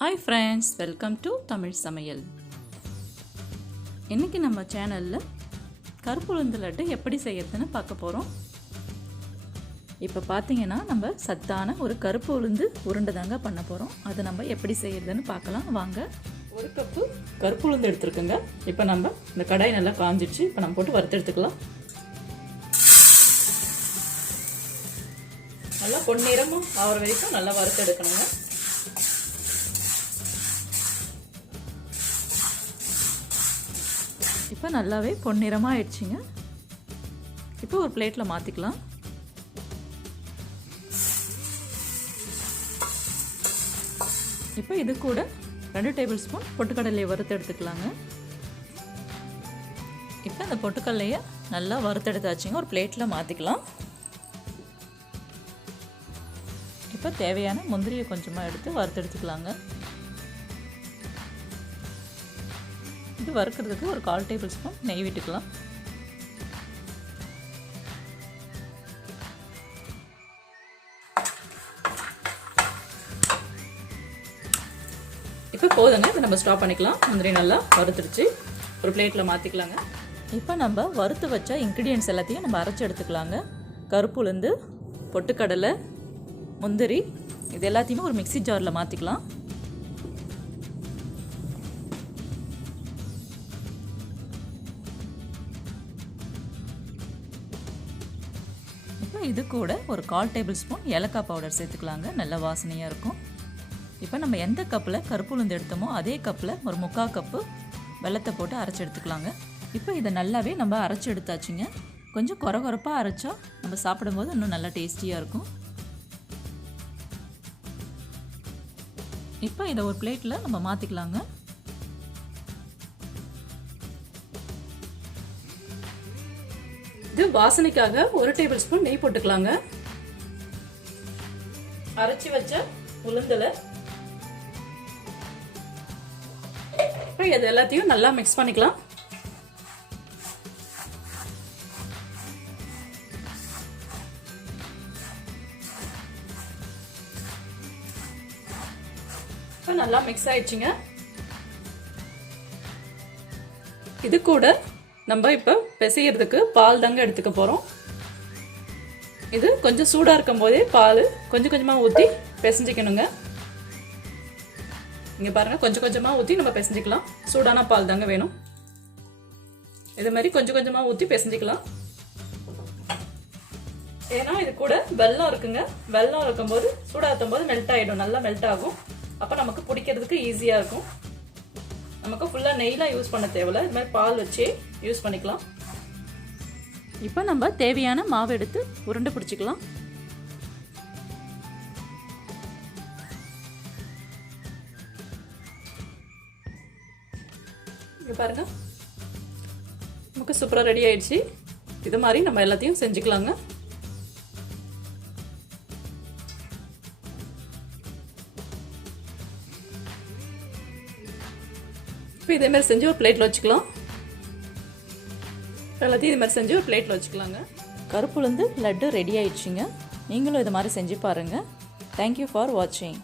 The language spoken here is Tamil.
Hi friends, welcome to Tamil Samayal. இன்னைக்கு நம்ம சேனல்ல கருப்பு உளுந்து லட்டு எப்படி செய்யறதுன்னு பார்க்க போறோம். இப்போ பாத்தீங்கன்னா நம்ம சத்தான ஒரு கருப்பு உளுந்து உருண்டை தாங்க பண்ண போறோம். அது நம்ம எப்படி செய்யறதுன்னு பார்க்கலாம் வாங்க. ஒரு கப் கருப்பு உளுந்து எடுத்துக்கங்க. இப்போ நம்ம இந்த கடாய் நல்லா காஞ்சிடுச்சு. இப்போ நம்ம போட்டு வறுத்து எடுத்துக்கலாம். நல்லா பொன்னிறமா ஆவற வரைக்கும் நல்லா வறுத்து எடுக்கணுங்க. இப்போ நல்லாவே பொன்னிறமாக ஆயிடுச்சுங்க. இப்போ ஒரு பிளேட்டில் மாற்றிக்கலாம். இப்போ இது கூட 2 டேபிள் ஸ்பூன் பொட்டுக்கடலையை வறுத்து எடுத்துக்கலாங்க. இப்போ அந்த பொட்டுக்கடலையை நல்லா வறுத்து எடுத்தாச்சுங்க. ஒரு பிளேட்டில் மாற்றிக்கலாம். இப்போ தேவையான முந்திரியை கொஞ்சமாக எடுத்து வறுத்து எடுத்துக்கலாங்க. இது வறுக்கிறதுக்கு ஒரு 1/4 டேபிள் ஸ்பூன் நெய் விட்டுக்கலாம். இப்போ போதுங்க. இப்போ நம்ம ஸ்டாப் பண்ணிக்கலாம். முந்திரி நல்லா வறுத்துடுச்சு. ஒரு பிளேட்டில் மாற்றிக்கலாங்க. இப்போ நம்ம வறுத்து வச்ச இன்க்ரீடியன்ட்ஸ் எல்லாத்தையும் நம்ம அரைச்சி எடுத்துக்கலாங்க. கருப்பு உளுந்து, பொட்டுக்கடலை, முந்திரி இது எல்லாத்தையுமே ஒரு மிக்ஸி ஜாரில் மாற்றிக்கலாம். இப்போ இது கூட ஒரு 1/4 டேபிள் ஸ்பூன் ஏலக்காய் பவுடர் சேர்த்துக்கலாங்க. நல்ல வாசனையாக இருக்கும். இப்போ நம்ம எந்த கப்பில் கருப்பு உளுந்து எடுத்தோமோ அதே கப்பில் ஒரு 3/4 கப்பு வெல்லத்தை போட்டு அரைச்சி எடுத்துக்கலாங்க. இப்போ இதை நல்லாவே நம்ம அரைச்சி எடுத்தாச்சுங்க. கொஞ்சம் கொரகொரப்பாக அரைச்சா நம்ம சாப்பிடும்போது இன்னும் நல்லா டேஸ்டியாக இருக்கும். இப்போ இதை ஒரு பிளேட்டில் நம்ம மாற்றிக்கலாங்க. இது வாசனைக்காக 1 டேபிள் ஸ்பூன் நெய் போட்டுக்கலாங்க. அரைச்சி வச்ச உளுந்துல இப்போ இது எல்லாத்தையும் நல்லா மிக்ஸ் பண்ணிக்கலாம். இப்போ நல்லா மிக்ஸ் ஆயிடுச்சுங்க. இது கூட நம்ம இப்போ பிசையறதுக்கு பால் தாங்க எடுத்துக்க போகிறோம். இது கொஞ்சம் சூடாக இருக்கும் போதே பால் கொஞ்சம் கொஞ்சமாக ஊற்றி பிசைஞ்சிக்கணுங்க. இங்கே பாருங்கள், கொஞ்சம் கொஞ்சமாக ஊற்றி நம்ம பிசைஞ்சிக்கலாம். சூடான பால் தாங்க வேணும். இது மாதிரி கொஞ்சம் கொஞ்சமாக ஊற்றி பிசைஞ்சிக்கலாம். ஏன்னா இது கூட வெல்லம் இருக்குங்க. வெல்லம் இருக்கும்போது சூடாகும் போது மெல்ட் ஆகிடும், நல்லா மெல்ட் ஆகும். அப்போ நமக்கு பிடிக்கிறதுக்கு ஈஸியாக இருக்கும். நமக்கு ஃபுல்லாக நெய்லாம் யூஸ் பண்ண தேவையில்ல. இது மாதிரி பால் வச்சு யூஸ் பண்ணிக்கலாம். இப்போ நம்ம தேவையான மாவு எடுத்து உருண்டை பிடிச்சிக்கலாம். இங்கே பாருங்க, நமக்கு சூப்பராக ரெடி ஆயிடுச்சு. இது மாதிரி நம்ம எல்லாத்தையும் செஞ்சுக்கலாங்க. இப்போ இதே மாதிரி செஞ்சு ஒரு பிளேட்டில் வச்சுக்கலாம். எல்லாத்தையும் இது மாதிரி செஞ்சு ஒரு பிளேட்டில் வச்சுக்கலாங்க. கருப்பு உளுந்து லட்டு ரெடி ஆயிடுச்சுங்க. நீங்களும் இது மாதிரி செஞ்சு பாருங்கள். தேங்க்யூ ஃபார் வாட்சிங்.